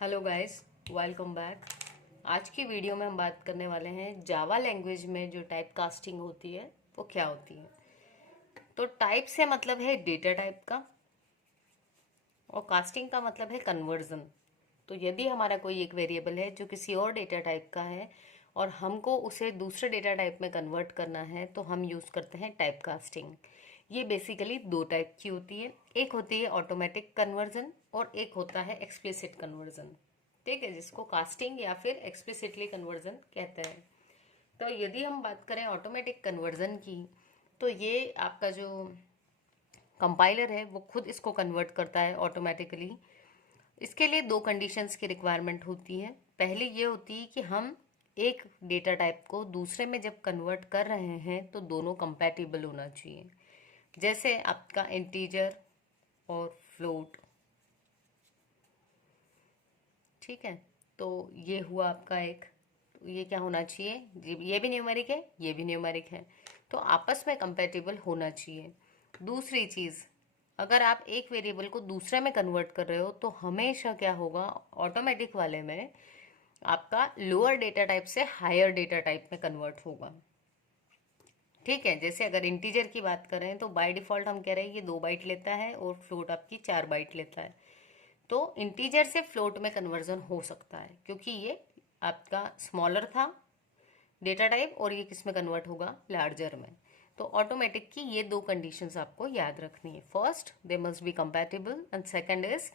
Hello guys, welcome back. आज की video में हम बात करने वाले हैं जावा लैंग्वेज में जो टाइप कास्टिंग होती है वो क्या होती है। तो टाइप से मतलब है डेटा टाइप का और कास्टिंग का मतलब है कन्वर्जन। तो यदि हमारा कोई एक वेरिएबल है जो किसी और डेटा टाइप का है और हमको उसे दूसरे डेटा टाइप में कन्वर्ट करना है तो हम यूज़ करते हैं टाइप कास्टिंग। ये बेसिकली दो टाइप की होती है, एक होती है ऑटोमेटिक कन्वर्जन और एक होता है एक्सप्लिसिट कन्वर्जन। ठीक है, जिसको कास्टिंग या फिर एक्सप्लिसिटली कन्वर्जन कहते हैं। तो यदि हम बात करें ऑटोमेटिक कन्वर्जन की, तो ये आपका जो कंपाइलर है वो खुद इसको कन्वर्ट करता है ऑटोमेटिकली। इसके लिए दो कंडीशंस की रिक्वायरमेंट होती है। पहली ये होती है कि हम एक डेटा टाइप को दूसरे में जब कन्वर्ट कर रहे हैं तो दोनों कंपैटिबल होना चाहिए। जैसे आपका इंटीजर और फ्लोट। ठीक है, तो ये हुआ आपका एक। तो ये क्या होना चाहिए, ये भी न्यूमेरिक है, ये भी न्यूमेरिक है, तो आपस में कंपैटिबल होना चाहिए। दूसरी चीज़, अगर आप एक वेरिएबल को दूसरे में कन्वर्ट कर रहे हो तो हमेशा क्या होगा, ऑटोमेटिक वाले में आपका लोअर डेटा टाइप से हायर डेटा टाइप में कन्वर्ट होगा। ठीक है, जैसे अगर इंटीजर की बात करें तो बाय डिफॉल्ट हम कह रहे हैं ये 2 बाइट लेता है और फ्लोट आपकी 4 बाइट लेता है। तो इंटीजर से फ्लोट में कन्वर्जन हो सकता है क्योंकि ये आपका स्मॉलर था डेटा टाइप और ये किस में कन्वर्ट होगा, लार्जर में। तो ऑटोमेटिक की ये दो कंडीशंस आपको याद रखनी है। First, they must be compatible and second is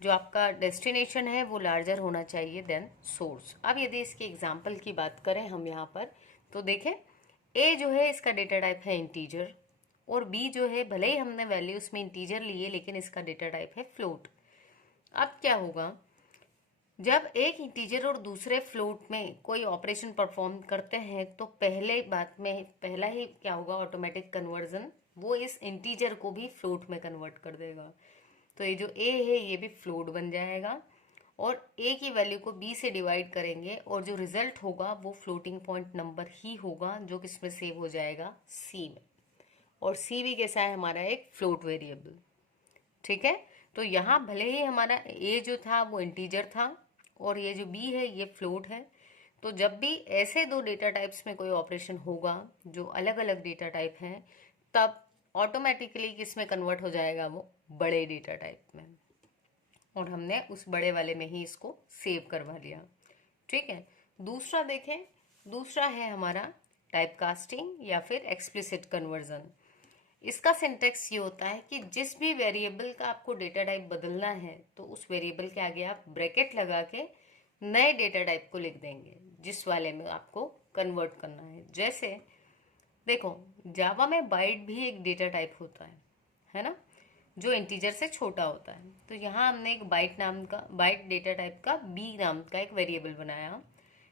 जो आपका डेस्टिनेशन है वो लार्जर होना चाहिए देन सोर्स। अब यदि इसके एग्जाम्पल की बात करें हम यहाँ पर, तो देखें ए जो है इसका डेटा टाइप है इंटीजर और बी जो है भले ही हमने वैल्यू उसमें इंटीजर लिए लेकिन इसका डेटा टाइप है फ्लोट। अब क्या होगा, जब एक इंटीजर और दूसरे फ्लोट में कोई ऑपरेशन परफॉर्म करते हैं तो पहले बात में पहला ही क्या होगा, ऑटोमेटिक कन्वर्जन, वो इस इंटीजर को भी फ्लोट में कन्वर्ट कर देगा। तो ये जो ए है ये भी फ्लोट बन जाएगा और ए की वैल्यू को बी से डिवाइड करेंगे और जो रिजल्ट होगा वो फ्लोटिंग पॉइंट नंबर ही होगा जो किसमें सेव हो जाएगा, सी में। और सी भी कैसा है, हमारा एक फ्लोट वेरिएबल। ठीक है, तो यहाँ भले ही हमारा ए जो था वो इंटीजर था और ये जो बी है ये फ्लोट है, तो जब भी ऐसे दो डेटा टाइप्स में कोई ऑपरेशन होगा जो अलग अलग डेटा टाइप हैं, तब ऑटोमेटिकली किस में कन्वर्ट हो जाएगा, वो बड़े डेटा टाइप में। और हमने उस बड़े वाले में ही इसको सेव करवा लिया। ठीक है, दूसरा देखें, दूसरा है हमारा टाइप कास्टिंग या फिर एक्सप्लिसिट कन्वर्जन। इसका सिंटेक्स ये होता है कि जिस भी वेरिएबल का आपको डेटा टाइप बदलना है तो उस वेरिएबल के आगे आप ब्रैकेट लगा के नए डेटा टाइप को लिख देंगे जिस वाले में आपको कन्वर्ट करना है। जैसे देखो, जावा में बाइट भी एक डेटा टाइप होता है ना, जो इंटीजर से छोटा होता है। तो यहाँ हमने एक बाइट नाम का, बाइट डेटा टाइप का बी नाम का एक वेरिएबल बनाया,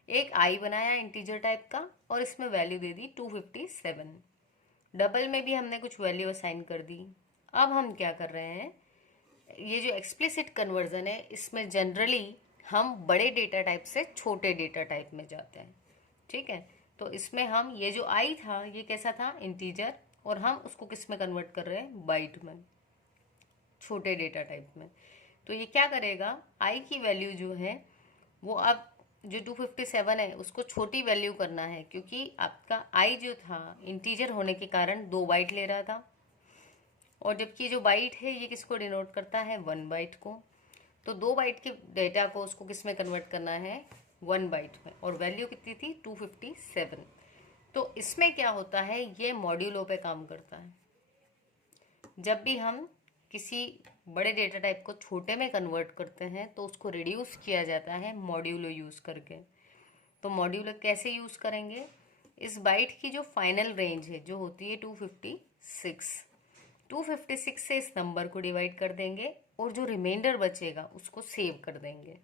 एक आई बनाया इंटीजर टाइप का और इसमें वैल्यू दे दी 257। डबल में भी हमने कुछ वैल्यू असाइन कर दी। अब हम क्या कर रहे हैं, ये जो एक्सप्लिसिट कन्वर्जन है इसमें जनरली हम बड़े डेटा टाइप से छोटे डेटा टाइप में जाते हैं। ठीक है, तो इसमें हम ये जो आई था ये कैसा था, इंटीजर, और हम उसको किस में कन्वर्ट कर रहे हैं, बाइट में, छोटे डेटा टाइप में। तो ये क्या करेगा, आई की वैल्यू जो है वो अब जो 257 है उसको छोटी वैल्यू करना है क्योंकि आपका आई जो था इंटीजर होने के कारण 2 बाइट ले रहा था और जबकि जो बाइट है ये किसको डिनोट करता है, 1 बाइट को। तो 2 बाइट के डेटा को उसको किस में कन्वर्ट करना है, 1 बाइट में, और वैल्यू कितनी थी, 257। तो इसमें क्या होता है, ये मॉड्यूलो पे काम करता है। जब भी हम किसी बड़े डेटा टाइप को छोटे में कन्वर्ट करते हैं तो उसको रिड्यूस किया जाता है मॉड्यूलो यूज़ करके। तो मॉड्यूलो कैसे यूज़ करेंगे, इस बाइट की जो फाइनल रेंज है जो होती है 256 से इस नंबर को डिवाइड कर देंगे और जो रिमाइंडर बचेगा उसको सेव कर देंगे।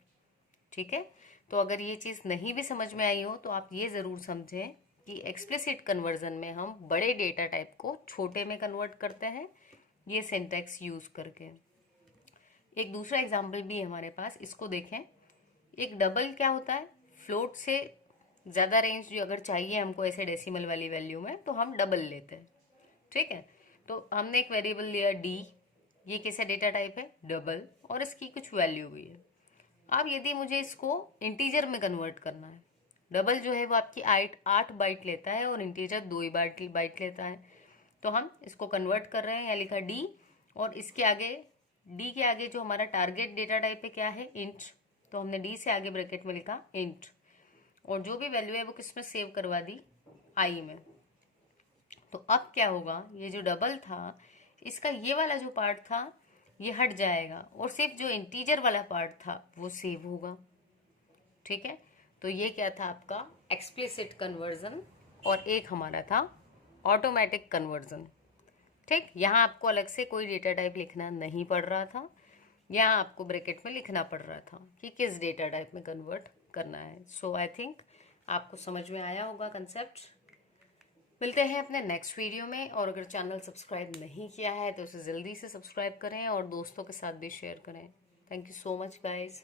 ठीक है, तो अगर ये चीज़ नहीं भी समझ में आई हो तो आप ये ज़रूर समझें कि एक्सप्लिसिट कन्वर्जन में हम बड़े डेटा टाइप को छोटे में कन्वर्ट करते हैं ये सिंटैक्स यूज़ करके। एक दूसरा एग्जाम्पल भी है हमारे पास, इसको देखें। एक डबल क्या होता है, फ्लोट से ज़्यादा रेंज जो अगर चाहिए हमको ऐसे डेसिमल वाली वैल्यू में तो हम डबल लेते हैं। ठीक है, तो हमने एक वेरिएबल लिया डी, ये कैसा डेटा टाइप है, डबल, और इसकी कुछ वैल्यू भी है। अब यदि मुझे इसको इंटीजर में कन्वर्ट करना है, डबल जो है वो आपकी 8 बाइट लेता है और इंटीजर 2 ही बाइट लेता है, तो हम इसको कन्वर्ट कर रहे हैं। यहाँ लिखा डी, और इसके आगे डी के आगे जो हमारा टारगेट डेटा टाइप है क्या है, इंट, तो हमने डी से आगे ब्रैकेट में लिखा इंट, और जो भी वैल्यू है वो किस में सेव करवा दी, आई में। तो अब क्या होगा, ये जो डबल था इसका ये वाला जो पार्ट था ये हट जाएगा और सिर्फ जो इंटीजर वाला पार्ट था वो सेव होगा। ठीक है, तो ये क्या था आपका एक्सप्लिसिट कन्वर्जन, और एक हमारा था ऑटोमेटिक कन्वर्जन। ठीक, यहाँ आपको अलग से कोई डेटा टाइप लिखना नहीं पड़ रहा था, यहाँ आपको ब्रैकेट में लिखना पड़ रहा था कि किस डेटा टाइप में कन्वर्ट करना है। सो आई थिंक आपको समझ में आया होगा कंसेप्ट। मिलते हैं अपने नेक्स्ट वीडियो में, और अगर चैनल सब्सक्राइब नहीं किया है तो उसे जल्दी से सब्सक्राइब करें और दोस्तों के साथ भी शेयर करें। Thank you so much guys.